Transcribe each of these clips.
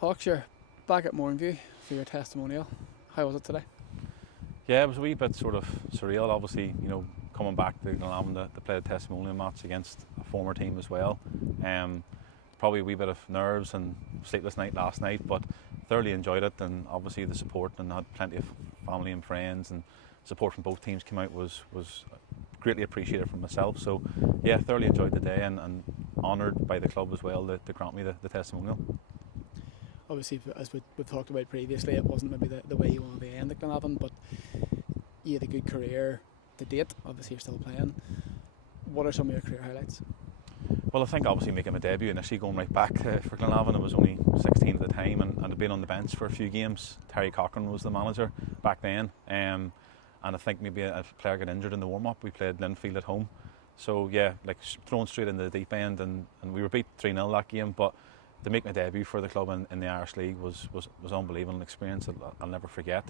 Hawks, you're back at Mornview for your testimonial. How was it today? Yeah, it was a wee bit sort of surreal. Obviously, coming back to Glenavon to play a testimonial match against a former team as well. Probably a wee bit of nerves and sleepless night last night, but thoroughly enjoyed it. And obviously the support, and had plenty of family and friends, and support from both teams came out was greatly appreciated from myself. So yeah, thoroughly enjoyed the day, and honoured by the club as well to grant me the testimonial. Obviously, as we've talked about previously, it wasn't maybe the way you wanted to end at Glenavon, but you had a good career to date. Obviously, you're still playing. What are some of your career highlights? Well, I think obviously making my debut initially, going right back for Glenavon. I was only 16 at the time, and I'd been on the bench for a few games. Terry Cochran was the manager back then, and I think maybe a player got injured in the warm-up. We played Linfield at home, so yeah, like thrown straight into the deep end, and we were beat 3-0 that game. But to make my debut for the club in the Irish League was unbelievable, an experience that I'll never forget.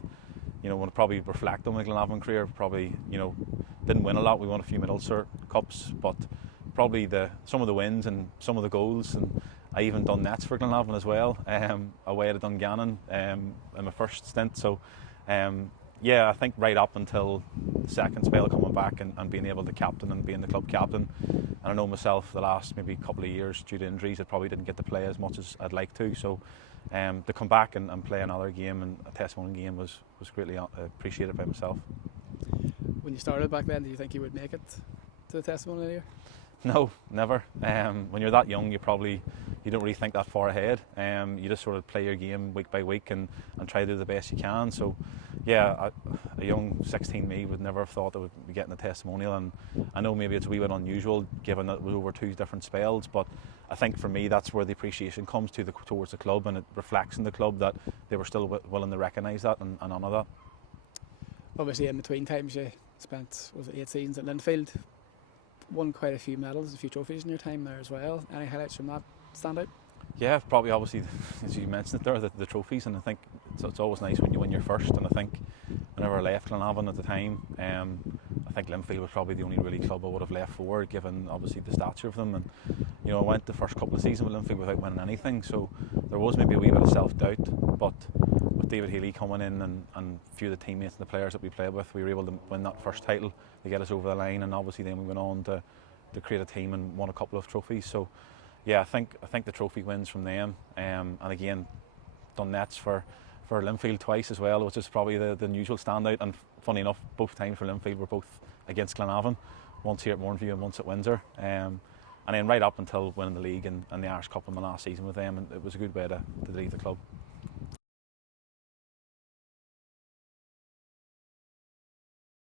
When I probably reflect on my Glenavon career, probably didn't win a lot. We won a few Middlesbrough Cups, but probably some of the wins and some of the goals, and I even done nets for Glenavon as well, away at Dungannon in my first stint. So yeah, I think right up until the second spell coming back and being able to captain and being the club captain. And I know myself, the last maybe couple of years due to injuries, I probably didn't get to play as much as I'd like to. So to come back and play another game, and a testimonial game, was greatly appreciated by myself. When you started back then, did you think you would make it to the testimonial year? No, never. When you're that young, you don't really think that far ahead. You just sort of play your game week by week and try to do the best you can. So yeah, a young 16 me would never have thought I would be getting a testimonial, and I know maybe it's a wee bit unusual given that it was over two different spells, but I think for me that's where the appreciation comes towards the club, and it reflects in the club that they were still willing to recognise that and honour that. Obviously, in between times you spent, was it 8 seasons at Linfield, won quite a few medals, a few trophies in your time there as well. Any highlights from that stand out? Yeah, probably obviously, as you mentioned it there, the trophies, and I think it's always nice when you win your first. And I think whenever I left Glenavon at the time, I think Linfield was probably the only really club I would have left for, given obviously the stature of them. And I went the first couple of seasons with Linfield without winning anything, so there was maybe a wee bit of self-doubt. But with David Healy coming in and a few of the teammates and the players that we played with, we were able to win that first title to get us over the line. And obviously then we went on to create a team and won a couple of trophies. So yeah, I think the trophy wins from them, and again done nets for Linfield twice as well, which is probably the unusual standout. And funny enough, both times for Linfield were both against Glenavon, once here at Mornview and once at Windsor, and then right up until winning the league and the Irish Cup in my last season with them, and it was a good way to leave the club.